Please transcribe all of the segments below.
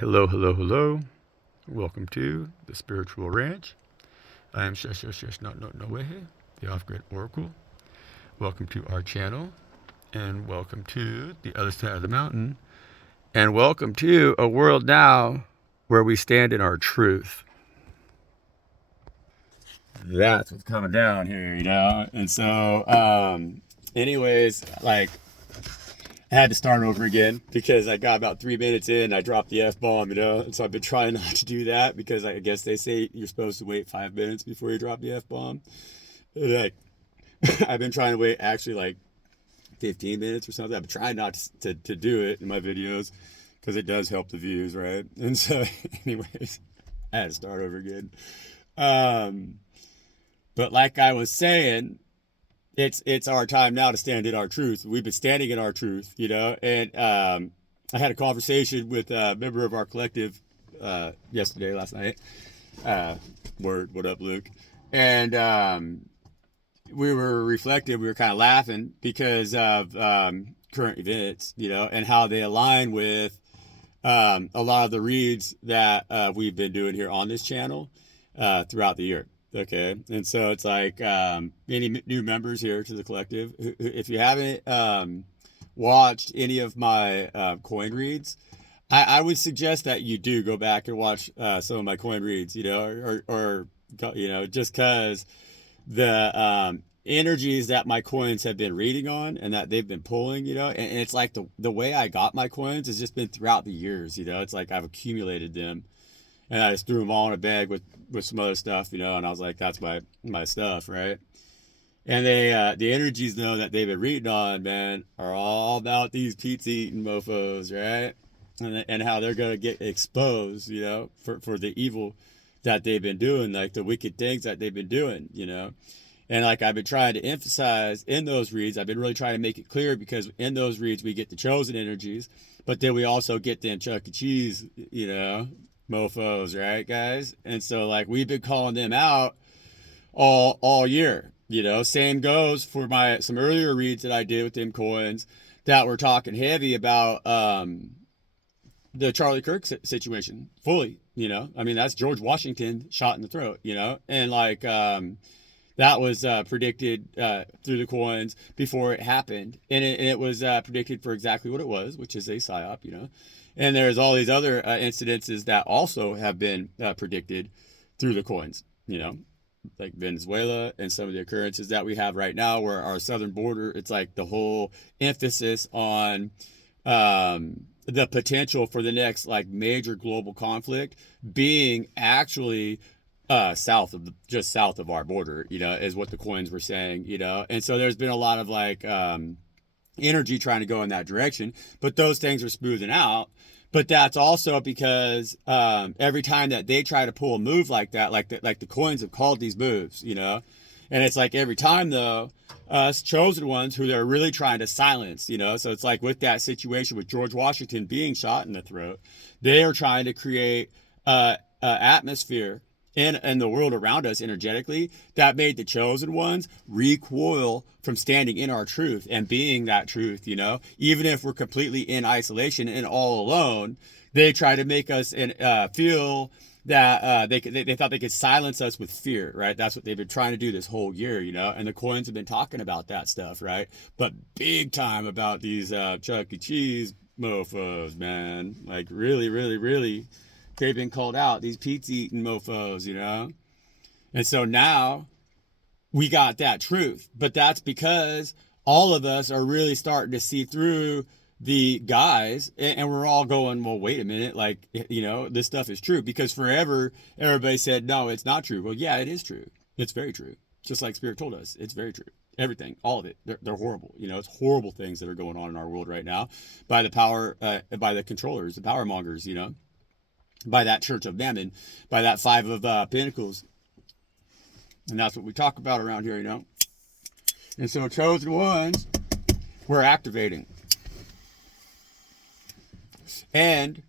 Hello, hello, hello. Welcome to the Spiritual Ranch. I am no way, the Off-Grid Oracle. Welcome to our channel, and welcome to the other side of the mountain, and welcome to a world now where we stand in our truth. That's what's coming down here, And so, anyways, I had to start over again because I got about 3 minutes in. I dropped the F-bomb, And so I've been trying not to do that because I guess they say you're supposed to wait 5 minutes before you drop the F-bomb. I've been trying to wait actually 15 minutes or something. I've been trying not to do it in my videos because it does help the views, right? And so, anyways, I had to start over again. But like I was saying, it's our time now to stand in our truth. We've been standing in our truth, And I had a conversation with a member of our collective last night. What up, Luke? And we were reflecting. We were kind of laughing because of current events, and how they align with a lot of the reads that we've been doing here on this channel throughout the year. Okay, and so it's like any new members here to the collective, if you haven't watched any of my coin reads, I would suggest that you do go back and watch some of my coin reads, or just because the energies that my coins have been reading on and that they've been pulling, and it's like the way I got my coins has just been throughout the years, it's like I've accumulated them. And I just threw them all in a bag with some other stuff, and I was like, that's my stuff, right? And the energies, though, that they've been reading on, man, are all about these pizza-eating mofos, right? And how they're going to get exposed, for the evil that they've been doing, like the wicked things that they've been doing, And like I've been trying to emphasize in those reads, I've been really trying to make it clear because in those reads, we get the chosen energies, but then we also get them Chuck E. Cheese, mofos, right, guys? And so we've been calling them out all year, Same goes for some earlier reads that I did with them coins that were talking heavy about the Charlie Kirk situation fully, I mean, that's George Washington shot in the throat, and that was predicted through the coins before it happened, and it was predicted for exactly what it was, which is a psyop, And there's all these other incidences that also have been predicted through the coins, like Venezuela and some of the occurrences that we have right now where our southern border, it's like the whole emphasis on the potential for the next major global conflict being actually south of our border, is what the coins were saying, And so there's been a lot of energy trying to go in that direction, but those things are smoothing out. But that's also because every time that they try to pull a move like that, like the coins have called these moves, and it's like every time though, us chosen ones who they're really trying to silence, So it's like with that situation with George Washington being shot in the throat, they are trying to create atmosphere in the world around us energetically that made the chosen ones recoil from standing in our truth and being that truth, even if we're completely in isolation and all alone. They try to make us feel that they thought they could silence us with fear, right? That's what they've been trying to do this whole year, and the coins have been talking about that stuff, right? But big time about these Chuck E. Cheese mofos, man. Like really, really, really, they've been called out, these pizza eating mofos, And so now we got that truth, but that's because all of us are really starting to see through the guys, and we're all going, well, wait a minute, this stuff is true, because forever everybody said, no, it's not true. Well, yeah, it is true. It's very true. Just like Spirit told us, it's very true. Everything, all of it, they're horrible. It's horrible things that are going on in our world right now by the power, by the controllers, the power mongers, by that church of Mammon, by that five of pentacles. And that's what we talk about around here, And so chosen ones, we're activating. And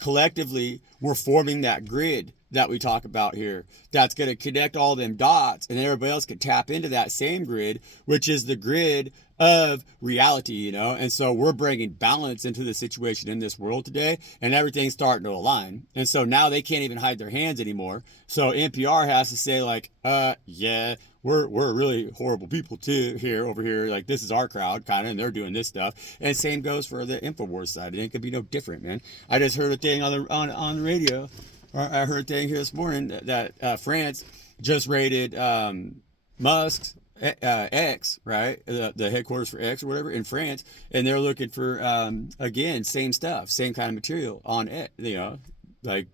collectively, we're forming that grid that we talk about here. That's going to connect all them dots, and everybody else can tap into that same grid, which is the grid of reality, you know? And so we're bringing balance into the situation in this world today, and everything's starting to align. And so now they can't even hide their hands anymore. So NPR has to say like, yeah, we're really horrible people too over here. Like, this is our crowd kind of, and they're doing this stuff. And same goes for the InfoWars side. It ain't gonna be no different, man. I just heard a thing on the radio. I heard a thing here this morning that France just raided Musk's X, right? The headquarters for X or whatever in France, and they're looking for again, same stuff, same kind of material on it, you know, like,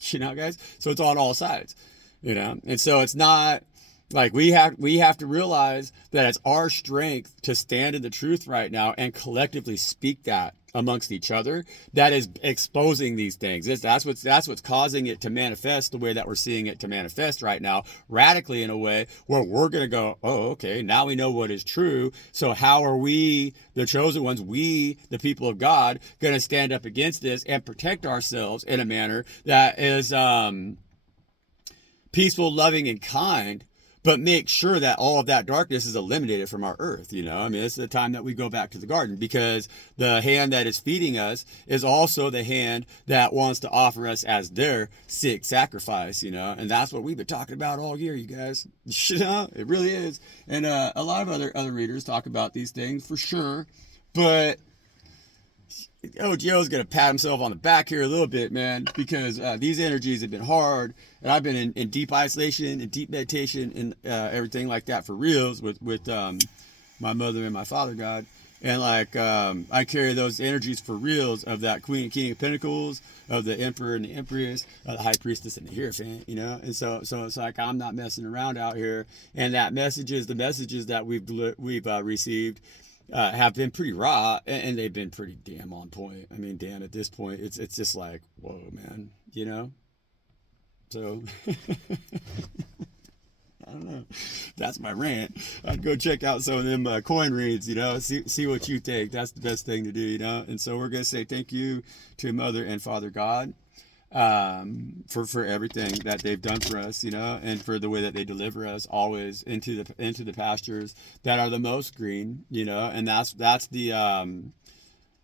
you know, guys. So it's on all sides, you know, and so it's not like we have to realize that it's our strength to stand in the truth right now and collectively speak that amongst each other that is exposing these things. That's what's causing it to manifest the way that we're seeing it to manifest right now, radically, in a way where we're going to go, oh, okay, now we know what is true. So how are we, the chosen ones, we, the people of God, going to stand up against this and protect ourselves in a manner that is peaceful, loving, and kind, but make sure that all of that darkness is eliminated from our earth, you know? I mean, it's the time that we go back to the garden, because the hand that is feeding us is also the hand that wants to offer us as their sick sacrifice, you know? And that's what we've been talking about all year, you guys. You know, it really is. And a lot of other readers talk about these things for sure, but Joe's going to pat himself on the back here a little bit, man, because these energies have been hard, and I've been in deep isolation and deep meditation and everything like that for reals with my mother and my father God. And like, I carry those energies for reals of that Queen and King of Pentacles, of the Emperor and the Empress, the High Priestess and the Hierophant, you know? And so it's like, I'm not messing around out here. And the messages that we've received have been pretty raw, and they've been pretty damn on point. I mean, damn, at this point, it's just like, whoa, man, you know? So, I don't know. That's my rant. I'd go check out some of them coin reads, you know, see what you think. That's the best thing to do, you know? And so we're going to say thank you to Mother and Father God for everything that they've done for us, you know, and for the way that they deliver us always into the pastures that are the most green, you know. And that's the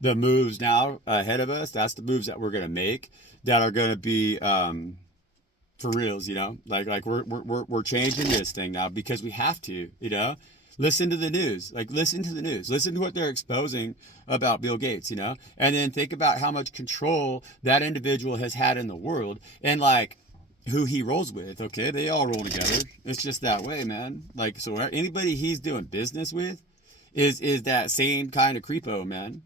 moves now ahead of us. That's the moves that we're gonna make that are gonna be for reals, you know. Like we're changing this thing now because we have to, you know. Listen to the news. Listen to the news. Listen to what they're exposing about Bill Gates, you know? And then think about how much control that individual has had in the world, and like who he rolls with, okay? They all roll together. It's just that way, man. Like, so anybody he's doing business with is that same kind of creepo, man.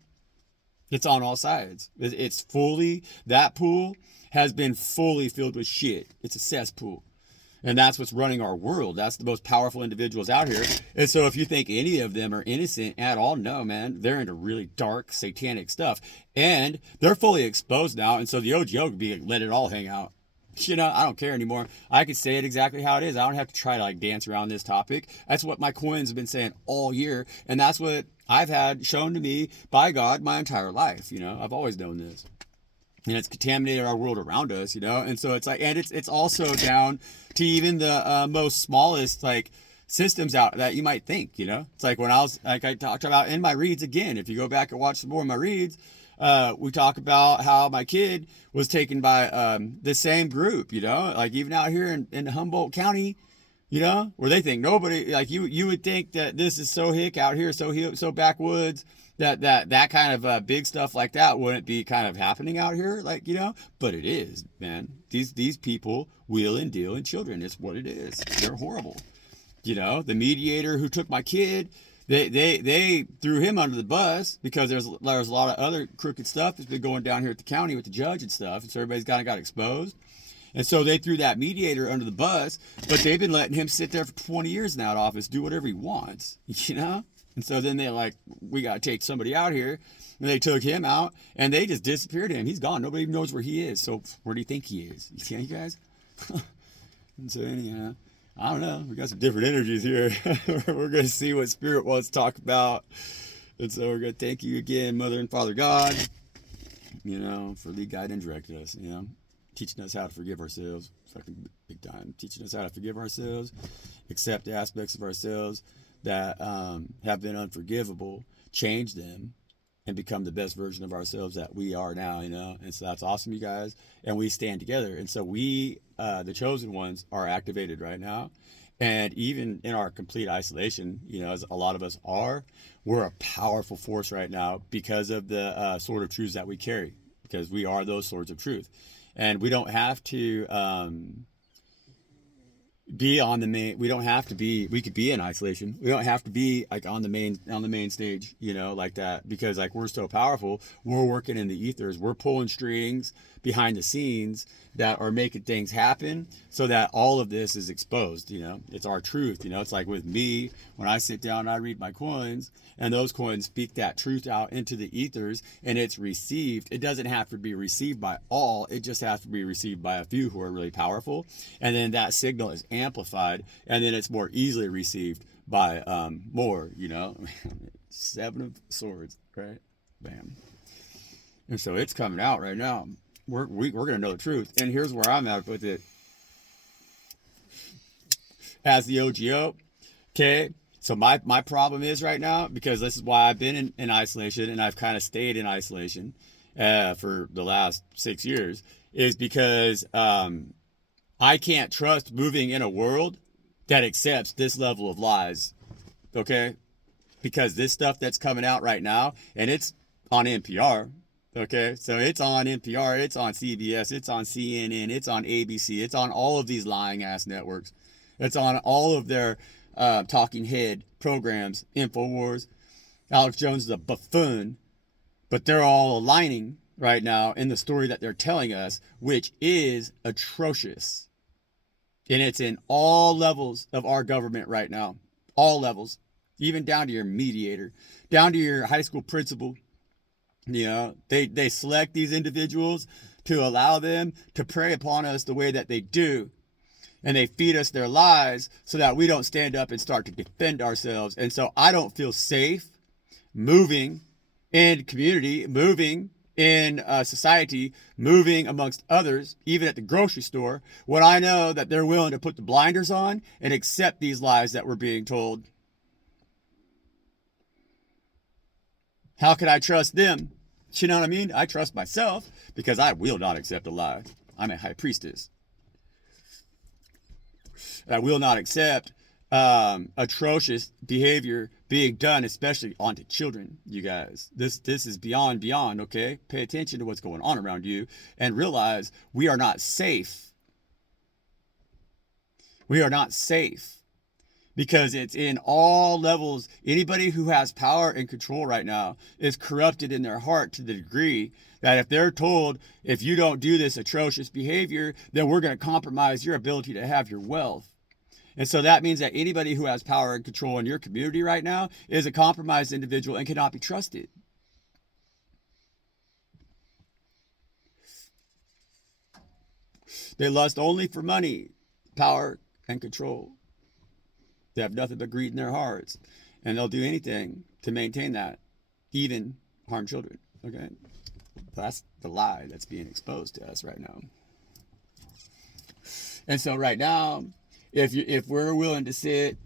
It's on all sides. It's fully, that pool has been fully filled with shit. It's a cesspool. And that's what's running our world. That's the most powerful individuals out here. And so if you think any of them are innocent at all, no, man. They're into really dark, satanic stuff. And they're fully exposed now. And so the OGO could be like, let it all hang out. You know, I don't care anymore. I could say it exactly how it is. I don't have to try to like dance around this topic. That's what my coins have been saying all year. And that's what I've had shown to me by God my entire life. You know, I've always known this. And it's contaminated our world around us, you know? And so it's like, and it's also down to even the most smallest, like, systems out that you might think, you know? It's like when I talked about in my reads again, if you go back and watch some more of my reads, we talk about how my kid was taken by the same group, you know? Like even out here in Humboldt County, you know, where they think nobody, like you would think that this is so hick out here, so backwoods, that kind of big stuff like that wouldn't be kind of happening out here, like, you know, but it is, man. These people wheel and deal in children. It's what it is. They're horrible. You know, the mediator who took my kid, they threw him under the bus because there's a lot of other crooked stuff that's been going down here at the county with the judge and stuff, and so everybody's kind of got exposed. And so they threw that mediator under the bus, but they've been letting him sit there for 20 years in that office, do whatever he wants, you know? And so then they're like, we got to take somebody out here. And they took him out, and they just disappeared him. He's gone. Nobody even knows where he is. So where do you think he is? You see, you guys? And so anyhow, I don't know. We got some different energies here. We're going to see what Spirit wants to talk about. And so we're going to thank you again, Mother and Father God. you know, for lead, guide, and direct us, you know, teaching us how to forgive ourselves, fucking big time, teaching us how to forgive ourselves, accept aspects of ourselves that have been unforgivable, change them, and become the best version of ourselves that we are now, you know. And so that's awesome, you guys. And we stand together. And so we, the chosen ones, are activated right now. And even in our complete isolation, you know, as a lot of us are, we're a powerful force right now because of the sort of truths that we carry, because we are those swords of truth. And we don't have to be on the main, we don't have to be, we could be in isolation, we don't have to be like on the main stage, you know, like that, because like we're so powerful, we're working in the ethers, we're pulling strings behind the scenes that are making things happen so that all of this is exposed, you know. It's our truth, you know. It's like with me, when I sit down, I read my coins, and those coins speak that truth out into the ethers, and it's received. It doesn't have to be received by all, it just has to be received by a few who are really powerful, and then that signal is amplified, and then it's more easily received by more, you know. 7 of swords, right? Bam. And so it's coming out right now. We're gonna know the truth. And here's where I'm at with it. As the OGO, okay. So my problem is right now, because this is why I've been in isolation, and I've kind of stayed in isolation for the last 6 years, is because I can't trust moving in a world that accepts this level of lies. Okay, because this stuff that's coming out right now, and it's on NPR. Okay, so it's on NPR, it's on CBS, it's on CNN, it's on ABC, it's on all of these lying ass networks. It's on all of their talking head programs, InfoWars. Alex Jones is a buffoon, but they're all aligning right now in the story that they're telling us, which is atrocious. And it's in all levels of our government right now, all levels, even down to your mediator, down to your high school principal. You know, they select these individuals to allow them to prey upon us the way that they do. And they feed us their lies so that we don't stand up and start to defend ourselves. And so I don't feel safe moving in community, moving in society, moving amongst others, even at the grocery store, when I know that they're willing to put the blinders on and accept these lies that we're being told. How can I trust them? You know what I mean? I trust myself because I will not accept a lie. I'm a high priestess. I will not accept atrocious behavior being done, especially onto children, you guys. This is beyond, okay? Pay attention to what's going on around you and realize we are not safe. We are not safe. Because it's in all levels. Anybody who has power and control right now is corrupted in their heart to the degree that if they're told, if you don't do this atrocious behavior, then we're going to compromise your ability to have your wealth. And so that means that anybody who has power and control in your community right now is a compromised individual and cannot be trusted. They lust only for money, power, and control. They have nothing but greed in their hearts, and they'll do anything to maintain that, even harm children. Okay, that's the lie that's being exposed to us right now. And so right now, if we're willing to sit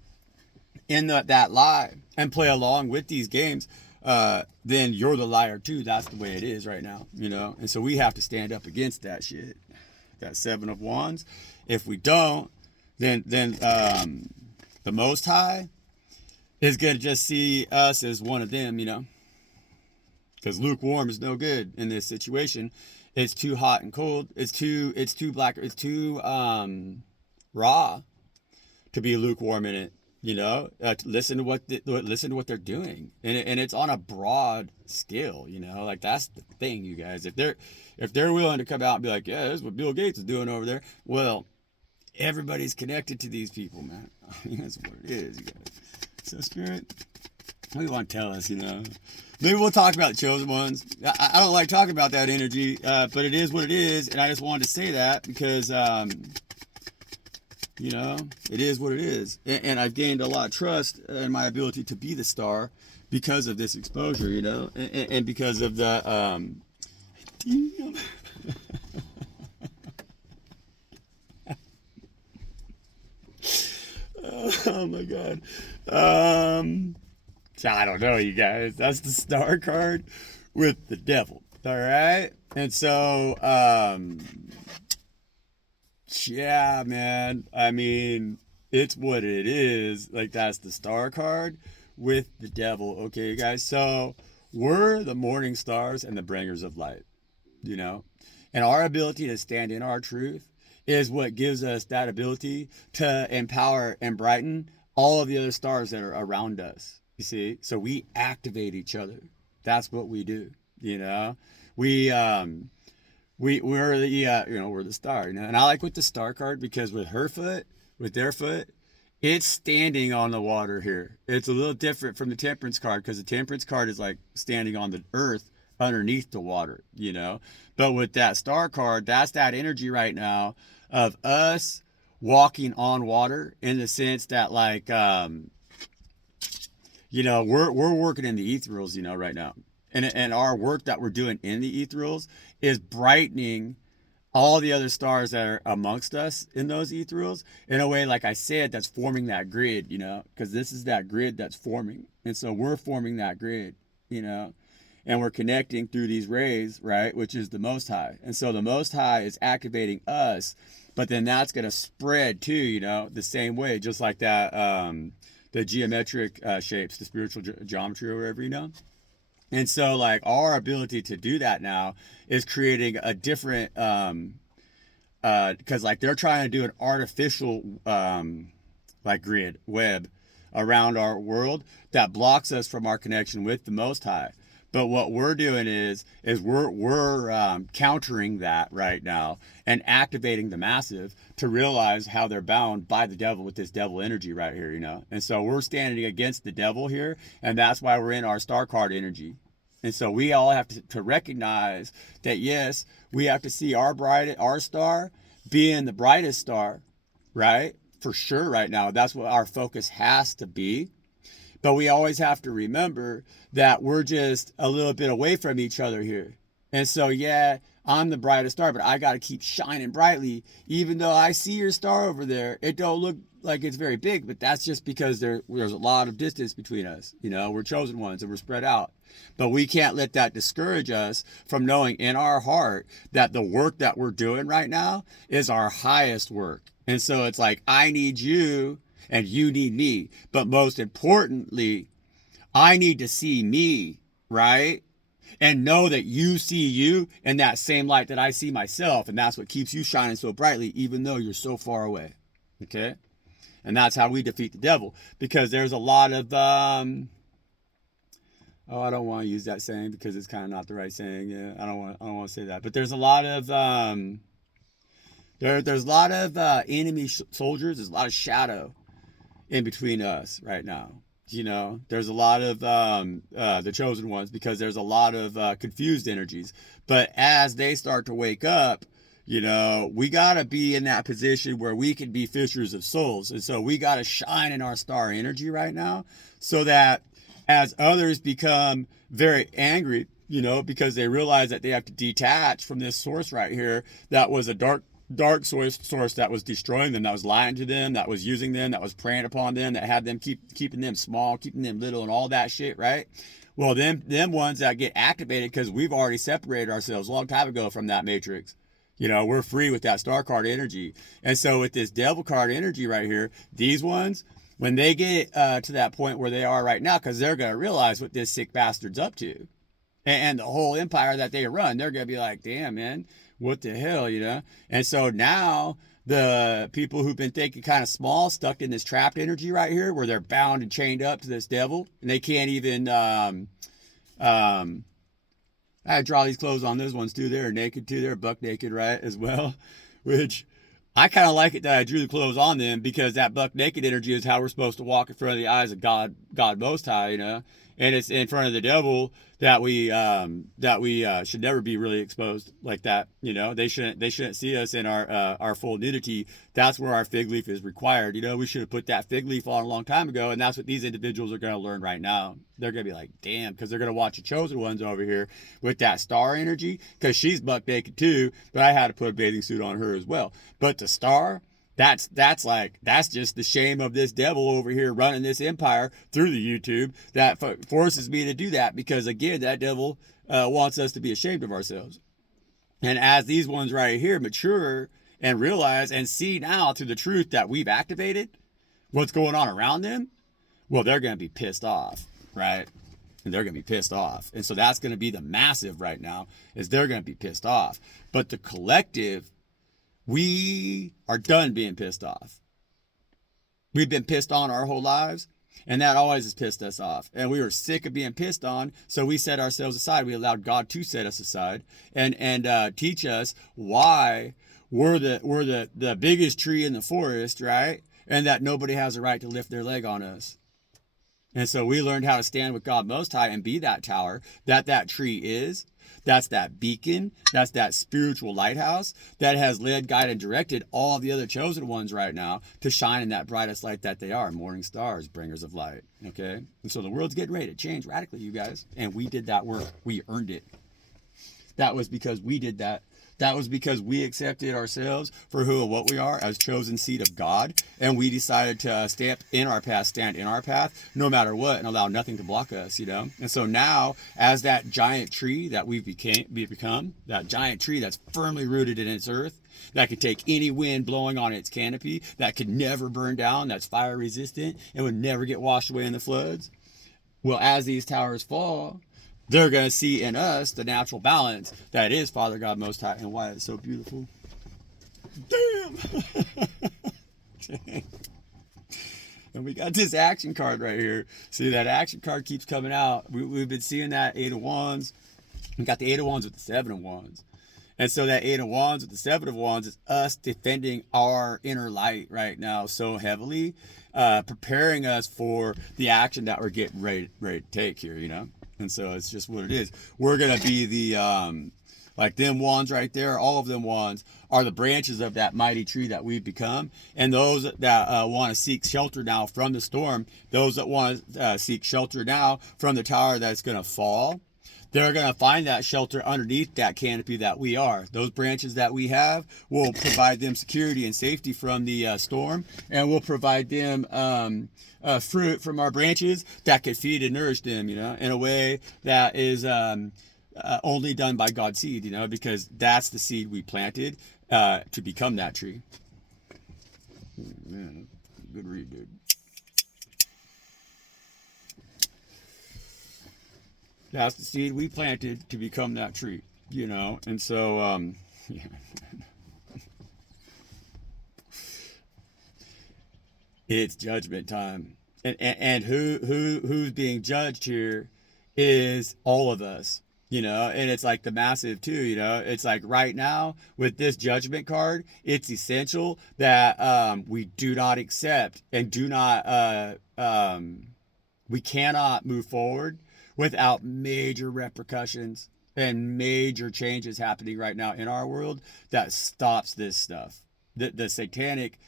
in that lie and play along with these games, then you're the liar too. That's the way it is right now, you know. And so we have to stand up against that shit. That 7 of Wands. If we don't, then the Most High is going to just see us as one of them, you know. Because lukewarm is no good in this situation. It's too hot and cold. It's too black. It's too raw to be lukewarm in it, you know. Listen to what they're doing, and it's on a broad scale, you know. Like that's the thing, you guys. If they're willing to come out and be like, yeah, this is what Bill Gates is doing over there. Well, everybody's connected to these people, man. I mean, that's what it is, you guys. So, Spirit, what do you want to tell us, you know? Maybe we'll talk about the chosen ones. I don't like talking about that energy, but it is what it is, and I just wanted to say that because, you know, it is what it is. And I've gained a lot of trust in my ability to be the star because of this exposure, you know, and because of the Oh my god. Um, I don't know, you guys. That's the star card with the devil. All right. And so, yeah, man. I mean, it's what it is. Like, that's the star card with the devil. Okay, you guys. So, we're the morning stars and the bringers of light, you know? And our ability to stand in our truth is what gives us that ability to empower and brighten all of the other stars that are around us. You see? So, we activate each other. That's what we do, you know? We, we're the we're the star, you know. And I like with the star card because with her foot, with their foot, it's standing on the water here. It's a little different from the temperance card because the temperance card is like standing on the earth underneath the water, you know. But with that star card, that's that energy right now of us walking on water in the sense that like we're working in the ethereals, you know, right now. And our work that we're doing in the ethereals is brightening all the other stars that are amongst us in those ethereals in a way, like I said, that's forming that grid, you know, because this is that grid that's forming. And so we're forming that grid, you know, and we're connecting through these rays, right, which is the Most High. And so the Most High is activating us, but then that's going to spread too, you know, the same way, just like that, the geometric shapes, the spiritual geometry or whatever, you know. And so, like, our ability to do that now is creating a different, because like they're trying to do an artificial, like grid web around our world that blocks us from our connection with the Most High. But what we're doing is we're countering that right now and activating the massive to realize how they're bound by the devil with this devil energy right here, you know. And so we're standing against the devil here, and that's why we're in our star card energy. And so we all have to recognize that yes, we have to see our star being the brightest star, right? For sure, right now, that's what our focus has to be. But we always have to remember that we're just a little bit away from each other here. And so, yeah, I'm the brightest star, but I got to keep shining brightly. Even though I see your star over there, it don't look like it's very big, but that's just because there's a lot of distance between us. You know, we're chosen ones and we're spread out. But we can't let that discourage us from knowing in our heart that the work that we're doing right now is our highest work. And so it's like, I need you and you need me. But most importantly, I need to see me, right? And know that you see you in that same light that I see myself. And that's what keeps you shining so brightly, even though you're so far away. Okay? And that's how we defeat the devil. Because there's a lot of, I don't want to use that saying because it's kind of not the right saying. Yeah, I don't want to say that. But there's a lot of, there's a lot of enemy soldiers. There's a lot of shadow in between us right now. You know, there's a lot of the chosen ones because there's a lot of confused energies. But as they start to wake up, you know, we got to be in that position where we can be fishers of souls. And so we got to shine in our star energy right now so that as others become very angry, you know, because they realize that they have to detach from this source right here that was a dark source that was destroying them, that was lying to them, that was using them, that was preying upon them, that had them keeping them small, keeping them little, and all that shit, right? Well, them ones that get activated because we've already separated ourselves a long time ago from that matrix. You know, we're free with that star card energy. And so with this devil card energy right here, these ones, when they get to that point where they are right now, because they're going to realize what this sick bastard's up to and the whole empire that they run, they're going to be like, damn, man, what the hell, you know? And so now the people who've been thinking kind of small, stuck in this trapped energy right here, where they're bound and chained up to this devil, and they can't even, I draw these clothes on those ones too. They're naked too. They're buck naked, right, as well, which I kind of like it that I drew the clothes on them because that buck naked energy is how we're supposed to walk in front of the eyes of God Most High, you know. And it's in front of the devil that we should never be really exposed like that, you know. They shouldn't see us in our full nudity. That's where our fig leaf is required, you know. We should have put that fig leaf on a long time ago, and that's what these individuals are going to learn right now. They're going to be like, damn, because they're going to watch the chosen ones over here with that star energy, because she's buck naked too, but I had to put a bathing suit on her as well. But the star, That's just the shame of this devil over here running this empire through the YouTube that forces me to do that, because again, that devil wants us to be ashamed of ourselves. And as these ones right here mature and realize and see now through the truth that we've activated what's going on around them, well, they're going to be pissed off, right? And they're going to be pissed off. And so that's going to be the massive right now, is they're going to be pissed off. But the collective, we are done being pissed off. We've been pissed on our whole lives, and that always has pissed us off. And we were sick of being pissed on, so we set ourselves aside. We allowed God to set us aside and teach us why we're the biggest tree in the forest, right? And that nobody has a right to lift their leg on us. And so we learned how to stand with God Most High and be that tower that tree is. That's that beacon. That's that spiritual lighthouse that has led, guided, and directed all the other chosen ones right now to shine in that brightest light that they are, morning stars, bringers of light. Okay? And so the world's getting ready to change radically, you guys. And we did that work. We earned it. That was because we did that. That was because we accepted ourselves for who and what we are as chosen seed of God. And we decided to stand in our path, no matter what, and allow nothing to block us, you know? And so now, as that giant tree that we've become, that giant tree that's firmly rooted in its earth, that could take any wind blowing on its canopy, that could never burn down, that's fire resistant, and would never get washed away in the floods. Well, as these towers fall, they're going to see in us the natural balance that is Father God Most High, and why it's so beautiful. Damn! And we got this action card right here. See, that action card keeps coming out. We've been seeing that 8 of Wands. We got the 8 of Wands with the 7 of Wands. And so that 8 of Wands with the 7 of Wands is us defending our inner light right now so heavily, preparing us for the action that we're getting ready to take here, you know? And so it's just what it is. We're going to be the, like them wands right there, all of them wands are the branches of that mighty tree that we've become. And those that want to seek shelter now from the storm, those that want to seek shelter now from the tower that's going to fall, they're going to find that shelter underneath that canopy that we are. Those branches that we have will provide them security and safety from the storm, and we'll provide them fruit from our branches that could feed and nourish them, you know, in a way that is only done by God's seed, you know, because that's the seed we planted to become that tree. Man, good read, dude. That's the seed we planted to become that tree, you know? And so, yeah. It's judgment time. And who's being judged here is all of us, you know? And it's like the massive too, you know? It's like right now with this judgment card, it's essential that we do not accept and do not, we cannot move forward without major repercussions and major changes happening right now in our world that stops this stuff. The satanic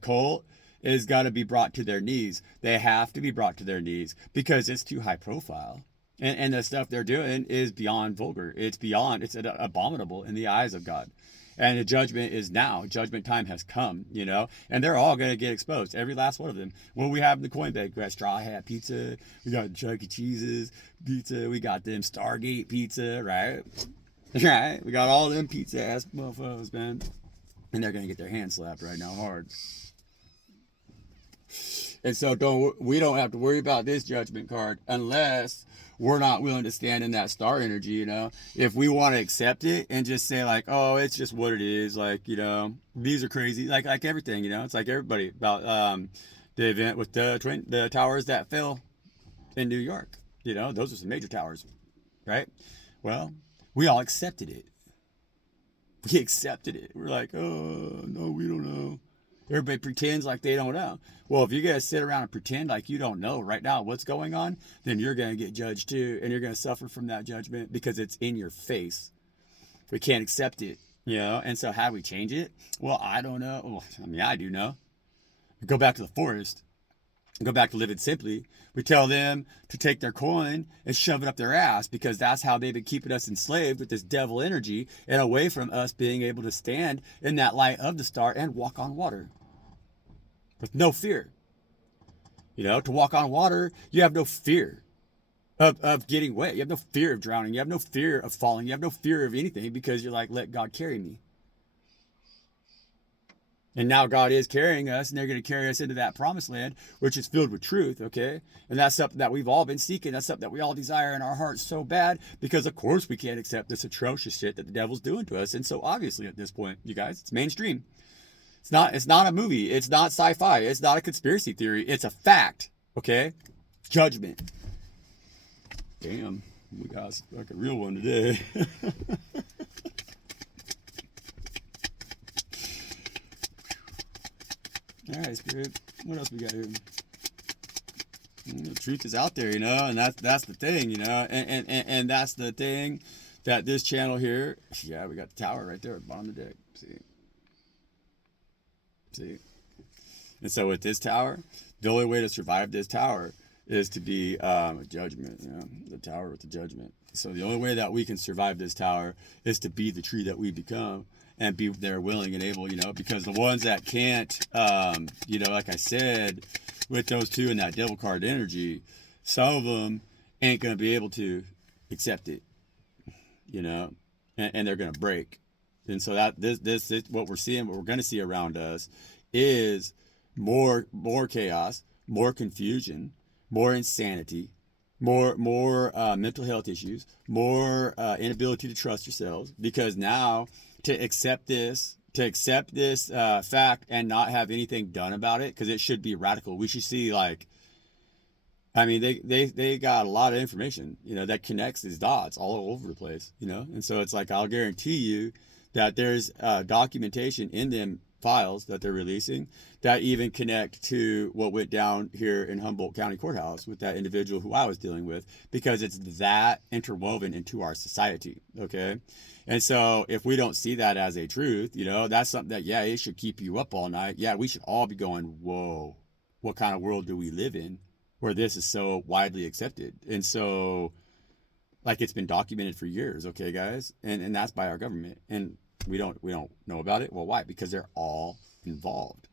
cult is got to be brought to their knees. They have to be brought to their knees because it's too high profile. And the stuff they're doing is beyond vulgar. It's abominable in the eyes of God. And the judgment is now. Judgment time has come, you know. And they're all going to get exposed. Every last one of them. What we have in the coin bag, we got Straw Hat Pizza. We got Chuck E. Cheese's pizza. We got them Stargate pizza, right? Right? We got all them pizza ass mofos, man. And they're going to get their hands slapped right now hard. And so we don't have to worry about this judgment card unless we're not willing to stand in that star energy, you know. If we want to accept it and just say like, oh, it's just what it is, like, you know, these are crazy, like everything, you know. It's like everybody about the event with the towers that fell in New York, you know. Those are some major towers, right? Well, we all accepted it. We accepted it. We're like, oh no, we don't know. Everybody pretends like they don't know. Well, if you're going to sit around and pretend like you don't know right now what's going on, then you're going to get judged too. And you're going to suffer from that judgment because it's in your face. We can't accept it, you know? And so how do we change it? Well, I don't know. Well, I mean, I do know. We go back to the forest. Go back to living simply. We tell them to take their coin and shove it up their ass because that's how they've been keeping us enslaved with this devil energy and away from us being able to stand in that light of the star and walk on water. with no fear. To walk on water, you have no fear of getting wet. You have no fear of drowning. You have no fear of falling. You have no fear of anything because you're like, let God carry me. And now God is carrying us, and they're going to carry us into that promised land, which is filled with truth, okay? And that's something that we've all been seeking. That's something that we all desire in our hearts so bad, because of course we can't accept this atrocious shit that the devil's doing to us. And so obviously at this point, you guys, it's mainstream. It's not a movie. It's not sci-fi. It's not a conspiracy theory. It's a fact, okay? Judgment. Damn, we got like a real one today. All right, Spirit. What else we got here? The truth is out there, and that's the thing, and that's the thing that this channel here. Yeah, we got the tower right there at the bottom of the deck. See. And so with this tower, the only way to survive this tower is to be a judgment. The tower with the judgment. So the only way that we can survive this tower is to be the tree that we become. And be there willing and able, because the ones that can't, like I said, with those two and that devil card energy, some of them ain't going to be able to accept it, and they're going to break. And so that this what we're seeing, what we're going to see around us is more chaos, more confusion, more insanity, more mental health issues, more inability to trust yourselves, because now to accept this fact and not have anything done about it, because it should be radical. We should see, they got a lot of information, that connects these dots all over the place, and so it's like, I'll guarantee you that there's documentation in them files that they're releasing that even connect to what went down here in Humboldt County Courthouse with that individual who I was dealing with, because it's that interwoven into our society, okay? And so if we don't see that as a truth, that's something that, yeah, it should keep you up all night. Yeah, we should all be going, whoa, what kind of world do we live in where this is so widely accepted? And so, it's been documented for years, okay, guys? And that's by our government. And we don't know about it. Well, why? Because they're all involved.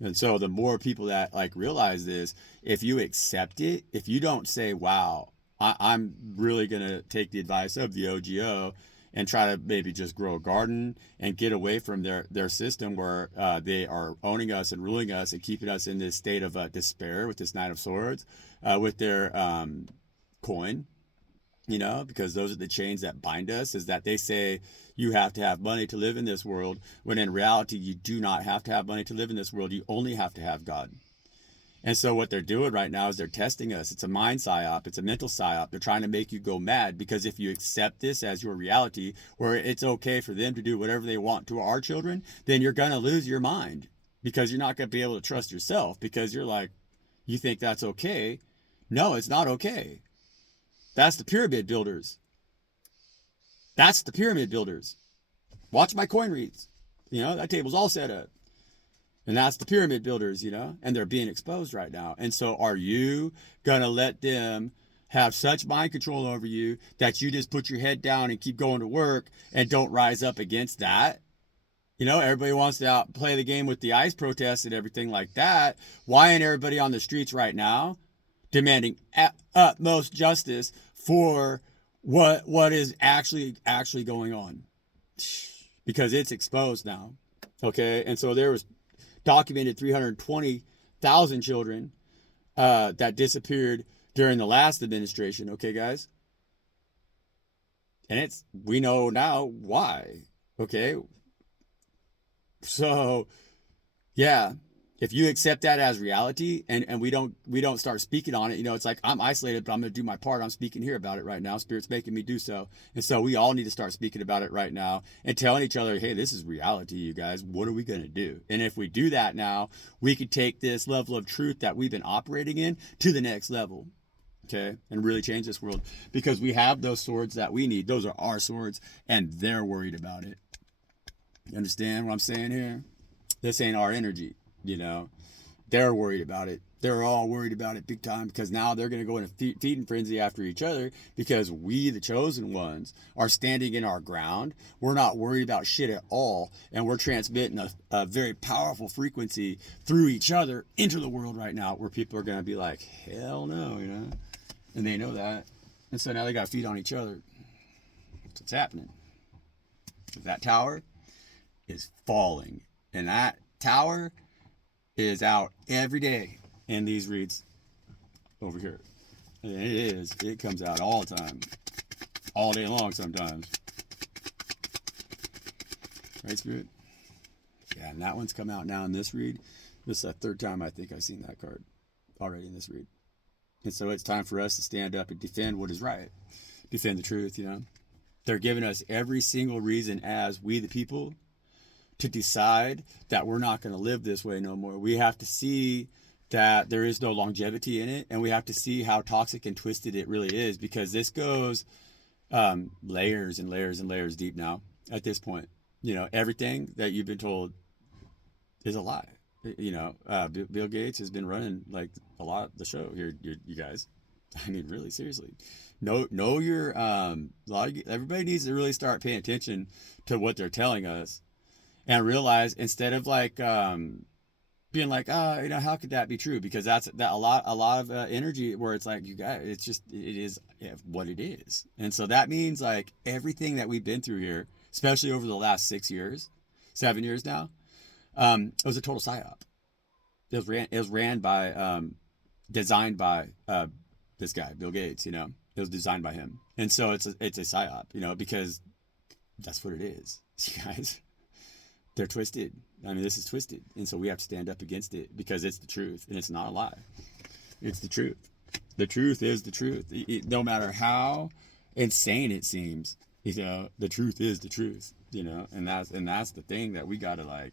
And so the more people that realize this, if you accept it, if you don't say, wow, I'm really going to take the advice of the OGO and try to maybe just grow a garden and get away from their system where they are owning us and ruling us and keeping us in this state of despair with this Knight of Swords, with their coin, because those are the chains that bind us, is that they say you have to have money to live in this world, when in reality, you do not have to have money to live in this world. You only have to have God. And so what they're doing right now is they're testing us. It's a mind psyop. It's a mental psyop. They're trying to make you go mad, because if you accept this as your reality, where it's okay for them to do whatever they want to our children, then you're going to lose your mind, because you're not going to be able to trust yourself, because you're like, you think that's okay. No, it's not okay. That's the pyramid builders. That's the pyramid builders. Watch my coin reads. That table's all set up. And that's the pyramid builders, and they're being exposed right now. And so are you going to let them have such mind control over you that you just put your head down and keep going to work and don't rise up against that? Everybody wants to play the game with the ICE protests and everything like that. Why ain't everybody on the streets right now demanding utmost justice for what is actually going on? Because it's exposed now, okay? And so there was documented 320,000 children that disappeared during the last administration, okay, guys? And we know now why, okay? So, yeah, if you accept that as reality, and we don't start speaking on it, it's like, I'm isolated, but I'm going to do my part. I'm speaking here about it right now. Spirit's making me do so. And so we all need to start speaking about it right now and telling each other, hey, this is reality, you guys. What are we going to do? And if we do that now, we could take this level of truth that we've been operating in to the next level, okay? And really change this world, because we have those swords that we need. Those are our swords, and they're worried about it. You understand what I'm saying here? This ain't our energy. They're worried about it. They're all worried about it big time, because now they're going to go in a feeding frenzy after each other, because we, the chosen ones, are standing in our ground. We're not worried about shit at all. And we're transmitting a very powerful frequency through each other into the world right now, where people are going to be like, hell no, you know? And they know that. And so now they got to feed on each other. That's what's happening. That tower is falling. And that tower is out every day in these reads over here. And it comes out all the time, all day long sometimes. Right, Spirit? Yeah, and that one's come out now in this read. This is the third time I think I've seen that card already in this read. And so it's time for us to stand up and defend what is right. Defend the truth, you know. They're giving us every single reason as we the people to decide that we're not going to live this way no more. We have to see that there is no longevity in it, and we have to see how toxic and twisted it really is, because this goes layers and layers and layers deep now at this point. You know, everything that you've been told is a lie. You know, Bill Gates has been running like a lot of the show here, you guys. I mean, really, seriously. Know your everybody needs to really start paying attention to what they're telling us, and realize, instead of like being like, you know, how could that be true? Because that's a lot of energy where it's like, you guys, it is what it is. And so that means like everything that we've been through here, especially over the last 7 years now, it was a total psyop. It was ran by, designed by this guy, Bill Gates. You know, it was designed by him, and so it's a psyop. You know, because that's what it is, you guys. They're twisted. I mean, this is twisted, and so we have to stand up against it, because it's the truth, and it's not a lie. It's the truth. The truth is the truth. No matter how insane it seems, you know, the truth is the truth. You know, and that's the thing that we gotta like.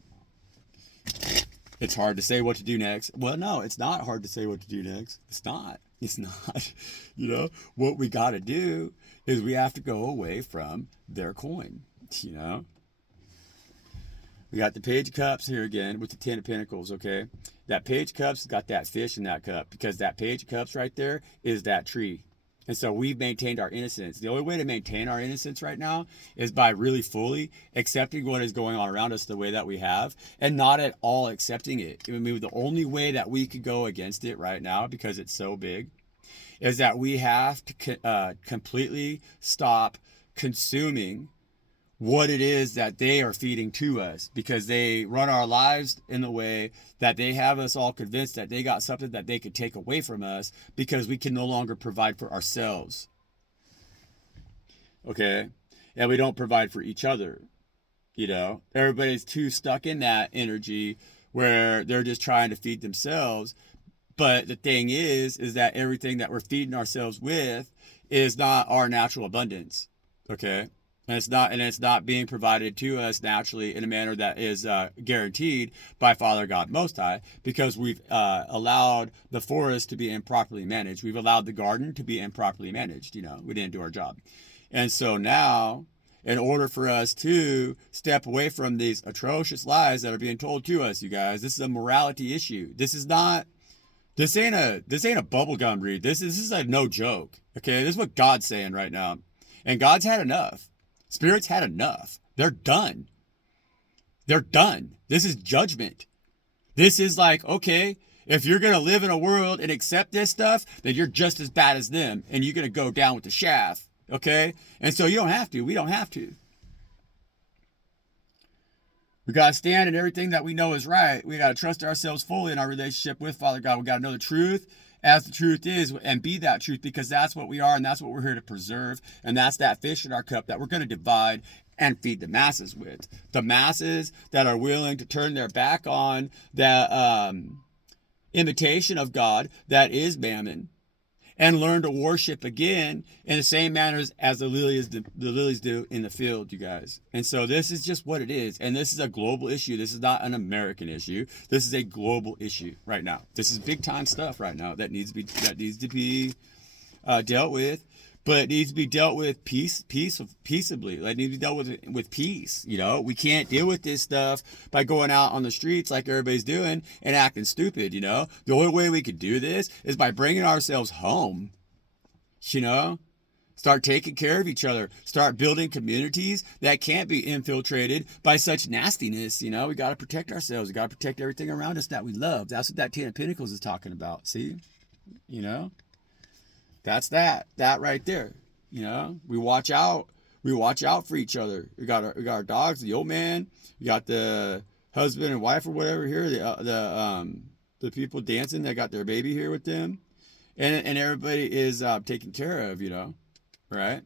It's hard to say what to do next. Well, no, it's not hard to say what to do next. It's not. It's not. You know, what we got to do is we have to go away from their coin. You know, we got the Page of Cups here again with the Ten of Pentacles, okay? That Page of Cups got that fish in that cup, because that Page of Cups right there is that tree. And so we've maintained our innocence. The only way to maintain our innocence right now is by really fully accepting what is going on around us the way that we have, and not at all accepting it. I mean, the only way that we could go against it right now, because it's so big, is that we have to completely stop consuming what it is that they are feeding to us, because they run our lives in the way that they have us all convinced that they got something that they could take away from us, because we can no longer provide for ourselves. Okay? And we don't provide for each other. You know, everybody's too stuck in that energy where they're just trying to feed themselves. But the thing is that everything that we're feeding ourselves with is not our natural abundance. Okay? And it's not being provided to us naturally in a manner that is guaranteed by Father God Most High, because we've allowed the forest to be improperly managed. We've allowed the garden to be improperly managed. You know, we didn't do our job. And so now, in order for us to step away from these atrocious lies that are being told to us, you guys, this is a morality issue. This ain't a bubblegum read. This is a no joke. Okay, this is what God's saying right now. And God's had enough. Spirits had enough. They're done. They're done. This is judgment. This is like, okay, if you're going to live in a world and accept this stuff, then you're just as bad as them, and you're going to go down with the shaft, okay? And so you don't have to. We don't have to. We got to stand in everything that we know is right. We got to trust ourselves fully in our relationship with Father God. We got to know the truth as the truth is, and be that truth, because that's what we are, and that's what we're here to preserve. And that's that fish in our cup that we're going to divide and feed the masses with. The masses that are willing to turn their back on the imitation of God that is Mammon, and learn to worship again in the same manners as the lilies do in the field, you guys. And so this is just what it is. And this is a global issue. This is not an American issue. This is a global issue right now. This is big time stuff right now that needs to be dealt with. but it needs to be dealt with peaceably. Like, it needs to be dealt with peace. You know, we can't deal with this stuff by going out on the streets like everybody's doing and acting stupid. You know, the only way we could do this is by bringing ourselves home. You know, start taking care of each other. Start building communities that can't be infiltrated by such nastiness. You know, we got to protect ourselves. We got to protect everything around us that we love. That's what that Ten of Pentacles is talking about. See, you know, that's that right there. You know, we watch out. We watch out for each other. We got our dogs, the old man. We got the husband and wife or whatever here. The people dancing that got their baby here with them. And everybody is taken care of, you know, right?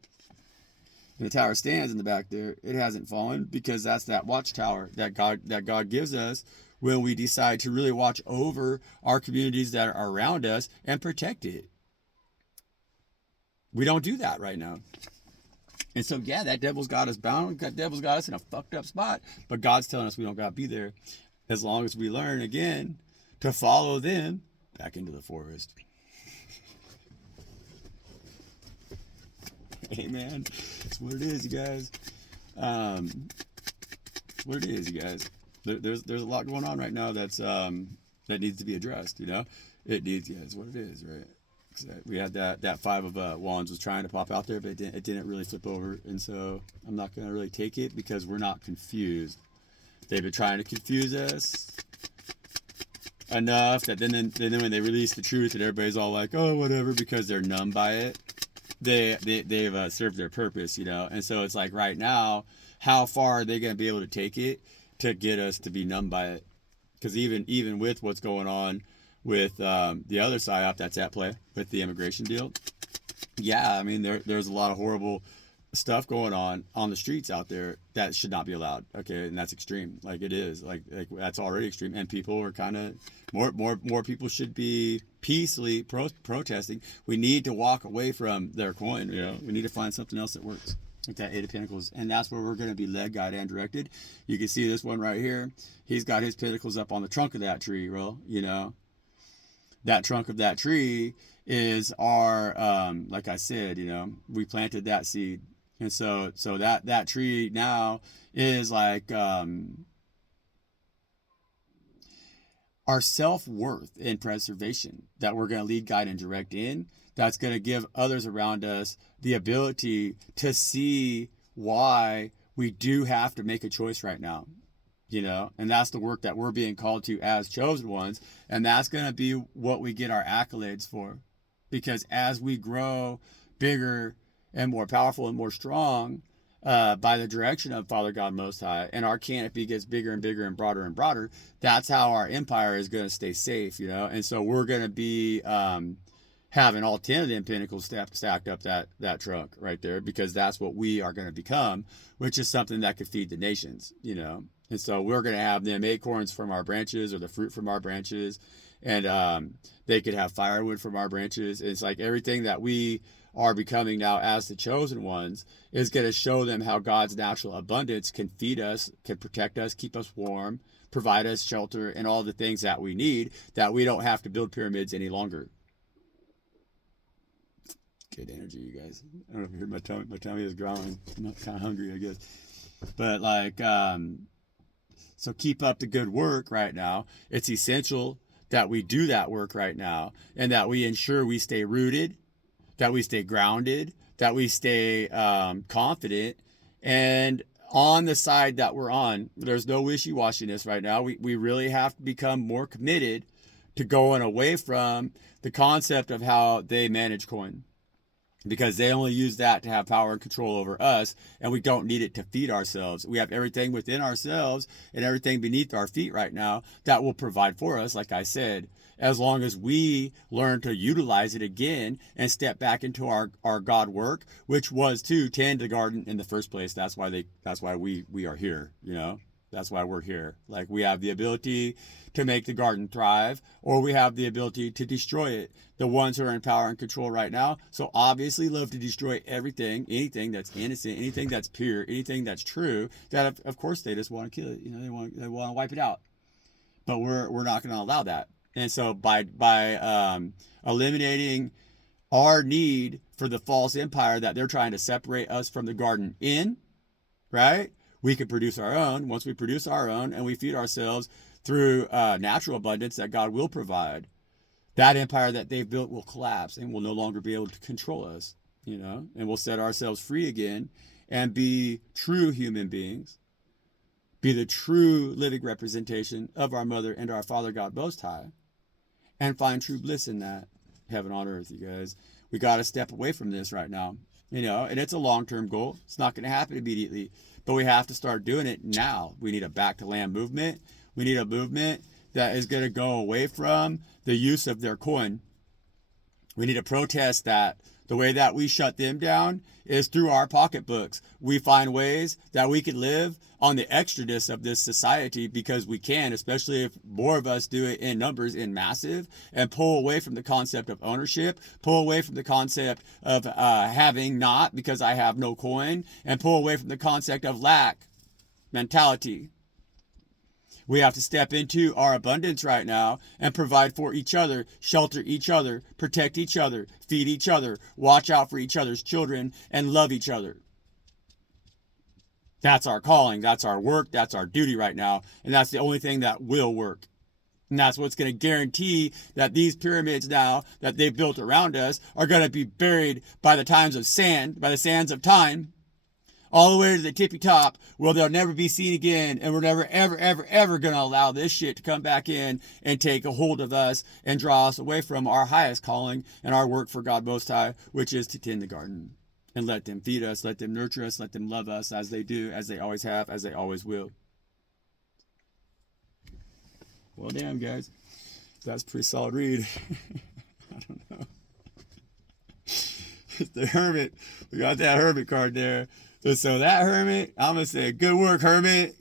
And the tower stands in the back there. It hasn't fallen because that's that watchtower that God gives us when we decide to really watch over our communities that are around us and protect it. We don't do that right now. And so, yeah, that devil's got us bound. That devil's got us in a fucked up spot. But God's telling us we don't got to be there as long as we learn, again, to follow them back into the forest. Amen. That's what it is, you guys. It's what it is, you guys. There's a lot going on right now that's that needs to be addressed. You know, it needs. Yeah, it's what it is, right? We had that Five of Wands was trying to pop out there, but it didn't really flip over, and so I'm not gonna really take it because we're not confused. They've been trying to confuse us enough that then when they release the truth and everybody's all like, oh, whatever, because they're numb by it. They've served their purpose, you know. And so it's like right now, how far are they going to be able to take it to get us to be numb by it? Because even with what's going on with the other psyop that's at play with the immigration deal, yeah, I mean there's a lot of horrible stuff going on the streets out there that should not be allowed. Okay, and that's extreme. Like it is. Like that's already extreme, and people are kind of more people should be peacefully protesting. We need to walk away from their coin. You know, we need to find something else that works. Like that Eight of Pentacles, and that's where we're going to be led, guided, and directed. You can see this one right here. He's got his pentacles up on the trunk of that tree, bro. You know, that trunk of that tree is our, like I said, you know, we planted that seed. And so that tree now is like our self-worth and preservation that we're going to lead, guide, and direct in. That's going to give others around us the ability to see why we do have to make a choice right now. You know, and that's the work that we're being called to as chosen ones. And that's going to be what we get our accolades for. Because as we grow bigger and more powerful and more strong by the direction of Father God Most High, and our canopy gets bigger and bigger and broader, that's how our empire is going to stay safe, you know. And so we're going to be having all 10 of them pentacles stacked up that trunk right there, because that's what we are going to become, which is something that could feed the nations, you know. And so we're going to have them acorns from our branches or the fruit from our branches, and they could have firewood from our branches. It's like everything that we are becoming now as the chosen ones is going to show them how God's natural abundance can feed us, can protect us, keep us warm, provide us shelter, and all the things that we need, that we don't have to build pyramids any longer. Good energy, you guys. I don't know if you heard my tummy. My tummy is growling. I'm not kind of hungry, I guess. But like, so keep up the good work right now. It's essential that we do that work right now, and that we ensure we stay rooted, that we stay grounded, that we stay confident, and on the side that we're on. There's no wishy-washiness right now. We really have to become more committed to going away from the concept of how they manage coin, because they only use that to have power and control over us, and we don't need it to feed ourselves. We have everything within ourselves and everything beneath our feet right now that will provide for us, like I said, as long as we learn to utilize it again and step back into our God work, which was to tend the garden in the first place. That's why we are here, you know. That's why we're here. Like, we have the ability to make the garden thrive, or we have the ability to destroy it. The ones who are in power and control right now, so obviously love to destroy everything, anything that's innocent, anything that's pure, anything that's true, that of course they just want to kill it. You know, they want to wipe it out. But we're not going to allow that. And so by eliminating our need for the false empire that they're trying to separate us from the garden in, right? We can produce our own. Once we produce our own and we feed ourselves through natural abundance that God will provide, that empire that they've built will collapse and will no longer be able to control us, and we'll set ourselves free again and be true human beings, be the true living representation of our mother and our Father God Most High, and find true bliss in that. Heaven on earth, you guys. We got to step away from this right now, and it's a long-term goal. It's not going to happen immediately, but we have to start doing it now. We need a back to land movement. We need a movement that is going to go away from the use of their coin. We need to protest that. The way that we shut them down is through our pocketbooks. We find ways that we can live on the extraness of this society because we can, especially if more of us do it in numbers, in massive, and pull away from the concept of ownership, pull away from the concept of having not because I have no coin, and pull away from the concept of lack mentality. We have to step into our abundance right now and provide for each other, shelter each other, protect each other, feed each other, watch out for each other's children, and love each other. That's our calling. That's our work. That's our duty right now. And that's the only thing that will work. And that's what's going to guarantee that these pyramids now that they've built around us are going to be buried by the times of sand, by the sands of time, all the way to the tippy top where they'll never be seen again. And we're never, ever, ever, ever going to allow this shit to come back in and take a hold of us and draw us away from our highest calling and our work for God Most High, which is to tend the garden and let them feed us, let them nurture us, let them love us as they do, as they always have, as they always will. Well, damn, guys. That's a pretty solid read. I don't know. The Hermit. We got that Hermit card there. So that Hermit, I'm going to say, good work, Hermit.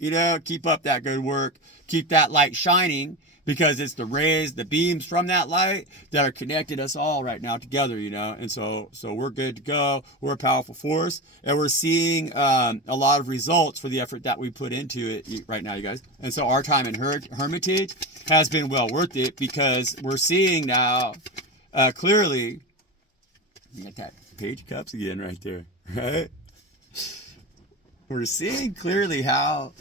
Keep up that good work. Keep that light shining because it's the rays, the beams from that light that are connected us all right now together, And so we're good to go. We're a powerful force. And we're seeing a lot of results for the effort that we put into it right now, you guys. And so our time in Hermitage has been well worth it because we're seeing now clearly, you got that Page of Cups again right there, right? We're seeing clearly how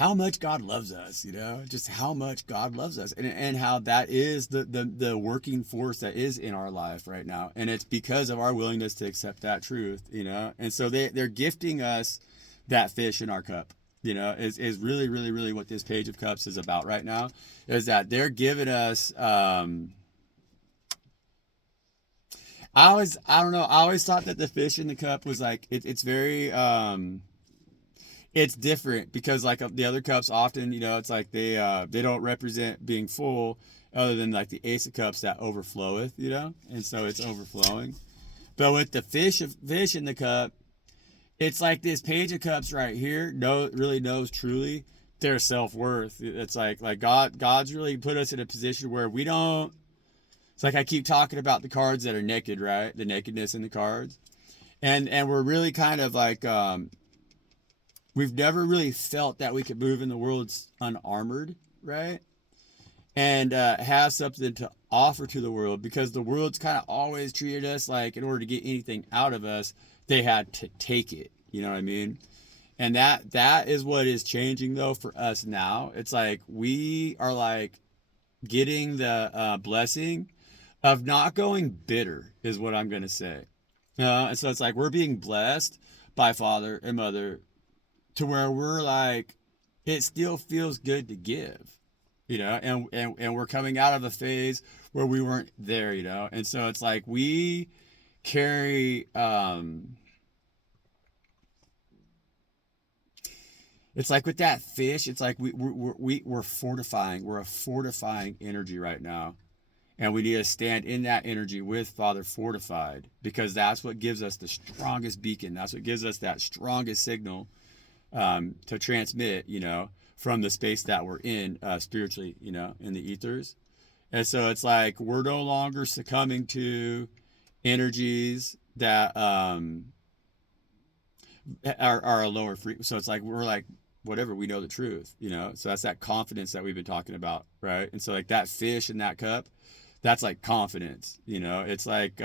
much God loves us, just how much God loves us and how that is the working force that is in our life right now. And it's because of our willingness to accept that truth, and so they're gifting us that fish in our cup, is really, really, really what this Page of Cups is about right now, is that they're giving us, I don't know. I always thought that the fish in the cup was like, it's very, it's different because like the other cups often, it's like they don't represent being full other than like the Ace of Cups that overfloweth, and so it's overflowing. But with the fish in the cup, it's like this Page of Cups right here really knows truly their self-worth. It's like God's really put us in a position where we don't. It's like I keep talking about the cards that are naked, right? The nakedness in the cards. And we're really kind of like, we've never really felt that we could move in the world unarmored, right? And have something to offer to the world because the world's kind of always treated us like in order to get anything out of us, they had to take it. You know what I mean? And that is what is changing though for us now. It's like we are like getting the blessing of not going bitter is what I'm going to say. And so it's like we're being blessed by Father and Mother to where we're like, it still feels good to give, and we're coming out of a phase where we weren't there, and so it's like we carry, it's like with that fish, it's like we're fortifying, we're a fortifying energy right now. And we need to stand in that energy with Father fortified because that's what gives us the strongest beacon. That's what gives us that strongest signal to transmit, from the space that we're in spiritually, in the ethers. And so it's like we're no longer succumbing to energies that are a lower frequency. So it's like we're like, whatever, we know the truth, So that's that confidence that we've been talking about, right? And so like that fish in that cup, That's like confidence, you know. It's like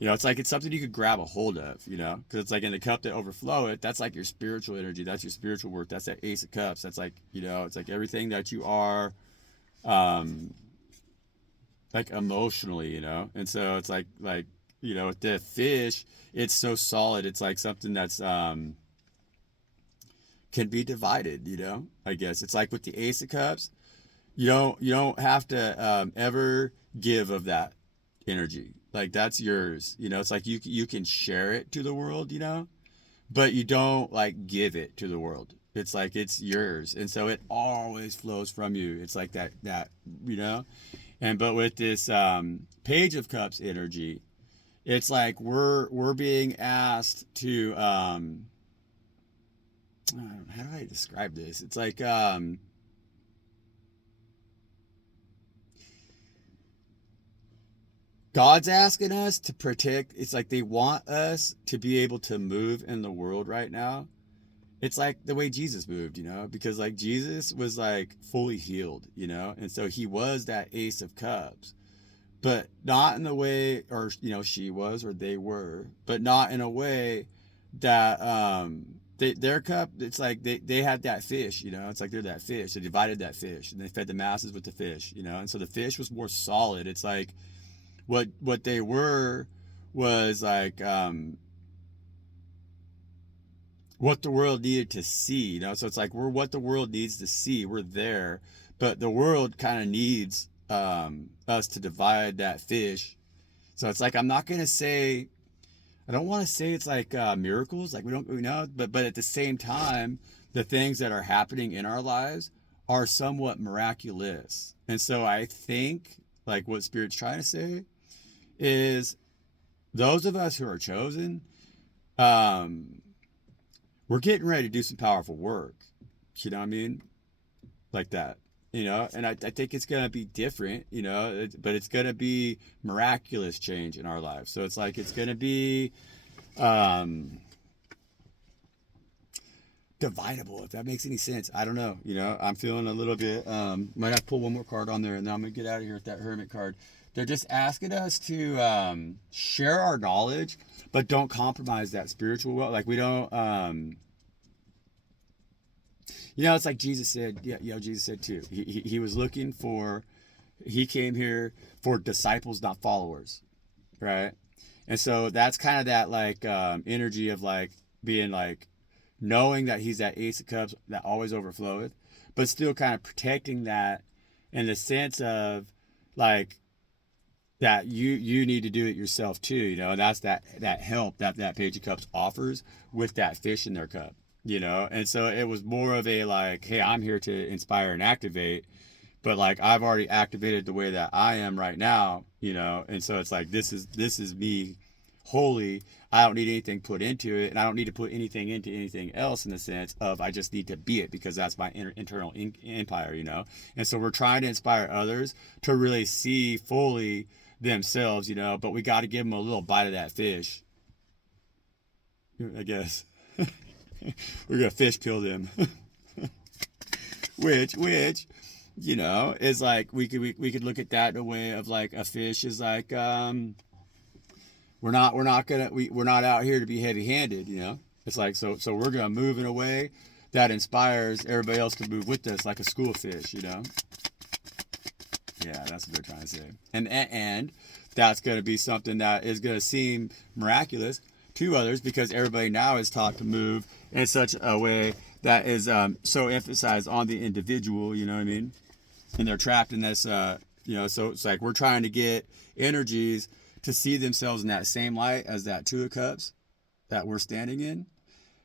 it's like it's something you could grab a hold of, you know, because it's like in the cup that overflow it. That's like your spiritual energy. That's your spiritual work. That's that Ace of Cups. That's like, it's like everything that you are, um, like emotionally, And so it's like with the fish, it's so solid. It's like something that's can be divided, I guess it's like with the Ace of Cups. You don't have to ever give of that energy. Like that's yours. It's like you can share it to the world, but you don't like give it to the world. It's like it's yours, and so it always flows from you. It's like that you know. And but with this Page of Cups energy, it's like we're being asked to how do I describe this? It's like God's asking us to protect. It's like they want us to be able to move in the world right now. It's like the way Jesus moved, because like Jesus was like fully healed, and so he was that Ace of Cups, but not in the way, or she was, or they were, but not in a way that their cup. It's like they had that fish, it's like they're that fish. They divided that fish and they fed the masses with the fish, and so the fish was more solid. It's like what they were was like what the world needed to see, so it's like we're what the world needs to see. We're there, but the world kind of needs us to divide that fish. So it's like I'm not gonna say, I don't want to say it's like miracles, like we know, but at the same time, the things that are happening in our lives are somewhat miraculous. And so I think like what Spirit's trying to say is those of us who are chosen, we're getting ready to do some powerful work. You know what I mean? Like that. And I think it's going to be different, but it's going to be miraculous change in our lives. So it's like it's going to be dividable, if that makes any sense. I don't know. I'm feeling a little bit, might have to pull one more card on there, and then I'm going to get out of here with that Hermit card. They're just asking us to share our knowledge, but don't compromise that spiritual well. Like we don't, it's like Jesus said. Yeah, Jesus said too. He was looking for, he came here for disciples, not followers, right? And so that's kind of that like energy of like being like knowing that he's that Ace of Cups that always overfloweth, but still kind of protecting that in the sense of like that you need to do it yourself too, and that's that help that Page of Cups offers with that fish in their cup, and so it was more of a like, hey, I'm here to inspire and activate, but like I've already activated the way that I am right now, and so it's like this is me wholly. I don't need anything put into it, and I don't need to put anything into anything else in the sense of I just need to be it because that's my internal empire, and so we're trying to inspire others to really see fully themselves, but we got to give them a little bite of that fish, I guess. We're gonna fish kill them. which is like we could look at that in a way of like a fish is like we're not out here to be heavy-handed, it's like so we're gonna move in a way that inspires everybody else to move with us, like a school fish, Yeah, that's what they're trying to say. And that's going to be something that is going to seem miraculous to others because everybody now is taught to move in such a way that is so emphasized on the individual, you know what I mean? And they're trapped in this, so it's like we're trying to get energies to see themselves in that same light as that Two of Cups that we're standing in.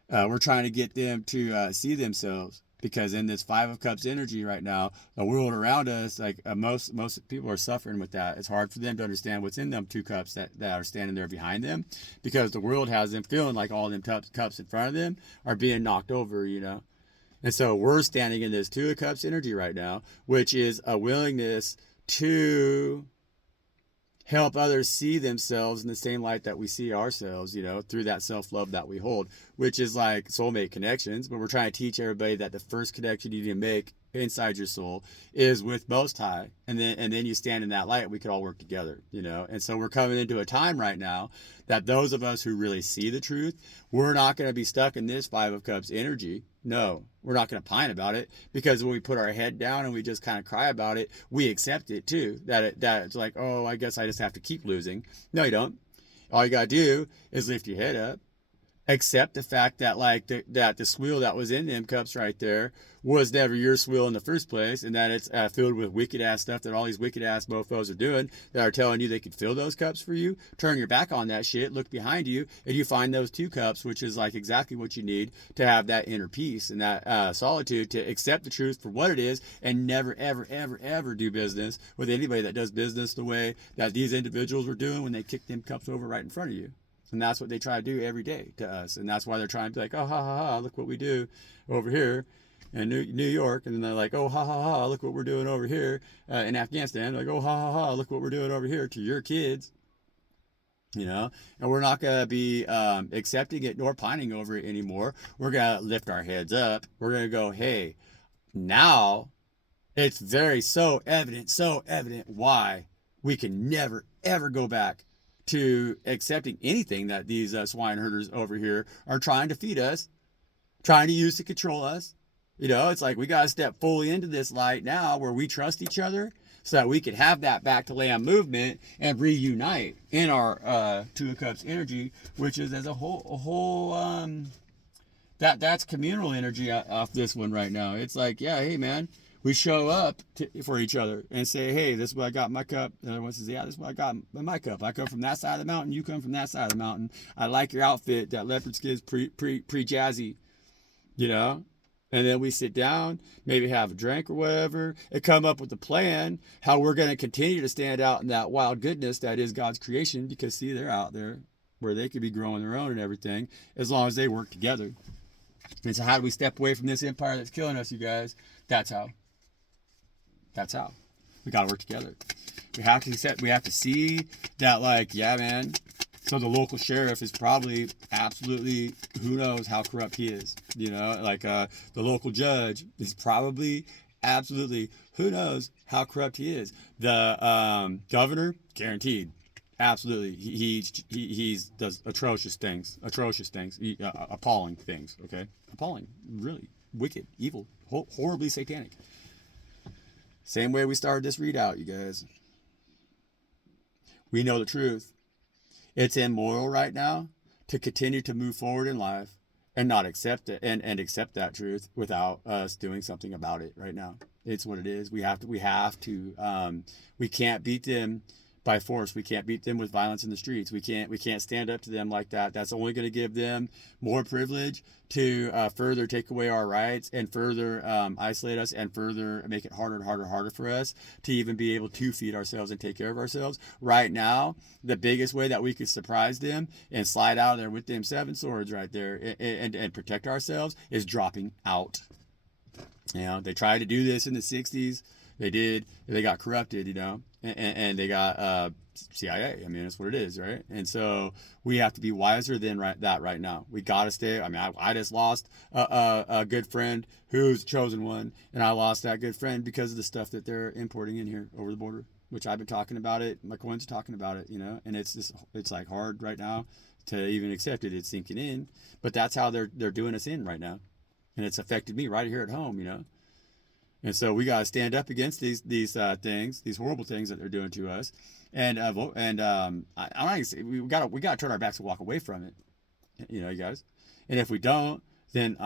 We're trying to get them to see themselves. Because in this Five of Cups energy right now, the world around us, like most people are suffering with that. It's hard for them to understand what's in them two cups that are standing there behind them, because the world has them feeling like all them cups in front of them are being knocked over, And so we're standing in this Two of Cups energy right now, which is a willingness to help others see themselves in the same light that we see ourselves, through that self-love that we hold, which is like soulmate connections. But we're trying to teach everybody that the first connection you need to make inside your soul is with Most High, and then you stand in that light, we could all work together, and so we're coming into a time right now that those of us who really see the truth, we're not going to be stuck in this Five of Cups energy. No, we're not going to pine about it, because when we put our head down and we just kind of cry about it, we accept it too, that it's like, oh, I guess I just have to keep losing. No, you don't. All you got to do is lift your head up, accept the fact that that the swill that was in them cups right there was never your swill in the first place, and that it's filled with wicked ass stuff that all these wicked ass mofos are doing, that are telling you they could fill those cups for you. Turn your back on that shit, look behind you, and you find those 2 cups, which is like exactly what you need to have that inner peace and that solitude, to accept the truth for what it is, and never ever ever ever do business with anybody that does business the way that these individuals were doing when they kicked them cups over right in front of you. And that's what they try to do every day to us. And that's why they're trying to be like, oh, ha, ha, ha, look what we do over here in New York. And then they're like, oh, ha, ha, ha, look what we're doing over here in Afghanistan. They're like, oh, ha, ha, ha, look what we're doing over here to your kids. And we're not going to be accepting it nor pining over it anymore. We're going to lift our heads up. We're going to go, hey, now it's so evident why we can never, ever go back to accepting anything that these swine herders over here are trying to feed us, trying to use to control us. It's like we got to step fully into this light now, where we trust each other, so that we could have that back to land movement and reunite in our 2 of Cups energy, which is as a whole that's communal energy off this one right now. It's like, yeah, hey man, we show up for each other and say, hey, this is what I got in my cup. The other one says, yeah, this is what I got in my cup. I come from that side of the mountain. You come from that side of the mountain. I like your outfit. That leopard skin's pre-jazzy, And then we sit down, maybe have a drink or whatever, and come up with a plan how we're going to continue to stand out in that wild goodness that is God's creation, because, see, they're out there where they could be growing their own and everything, as long as they work together. And so how do we step away from this empire that's killing us, you guys? That's how. We got to work together. We have to see that, yeah, man. So the local sheriff is probably absolutely, who knows how corrupt he is. The local judge is probably absolutely, who knows how corrupt he is. The governor, guaranteed. Absolutely. He does atrocious things, appalling things. Okay. Appalling, really wicked, evil, horribly satanic. Same way we started this readout, you guys. We know the truth. It's immoral right now to continue to move forward in life and not accept it and accept that truth without us doing something about it right now. It's what it is. We have to, we can't beat them by force. We can't beat them with violence in the streets. We can't stand up to them like that. That's only going to give them more privilege to further take away our rights and further isolate us and further make it harder and harder for us to even be able to feed ourselves and take care of ourselves. Right now, the biggest way that we could surprise them and slide out of there with them 7 swords right there and protect ourselves is dropping out. They tried to do this in the 60s. They did. They got corrupted, and they got CIA. I mean, that's what it is, right? And so we have to be wiser than that right now. We got to stay. I mean, I just lost a good friend who's chosen one, and I lost that good friend because of the stuff that they're importing in here over the border, which I've been talking about it. My coins are talking about it, and it's like hard right now to even accept it. It's sinking in, but that's how they're doing us in right now, and it's affected me right here at home, And so we got to stand up against these things, these horrible things that they're doing to us, and I'm not gonna say we got to turn our backs and walk away from it, you guys. And if we don't, then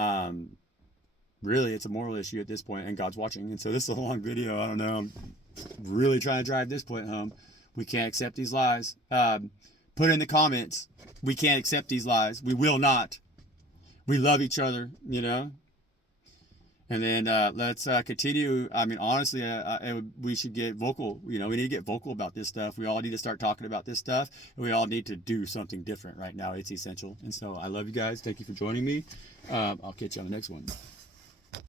really it's a moral issue at this point, and God's watching. And so this is a long video. I don't know. I'm really trying to drive this point home. We can't accept these lies. Put in the comments. We can't accept these lies. We will not. We love each other, And then let's continue. I mean, honestly, we should get vocal. We need to get vocal about this stuff. We all need to start talking about this stuff. And we all need to do something different right now. It's essential. And so I love you guys. Thank you for joining me. I'll catch you on the next one.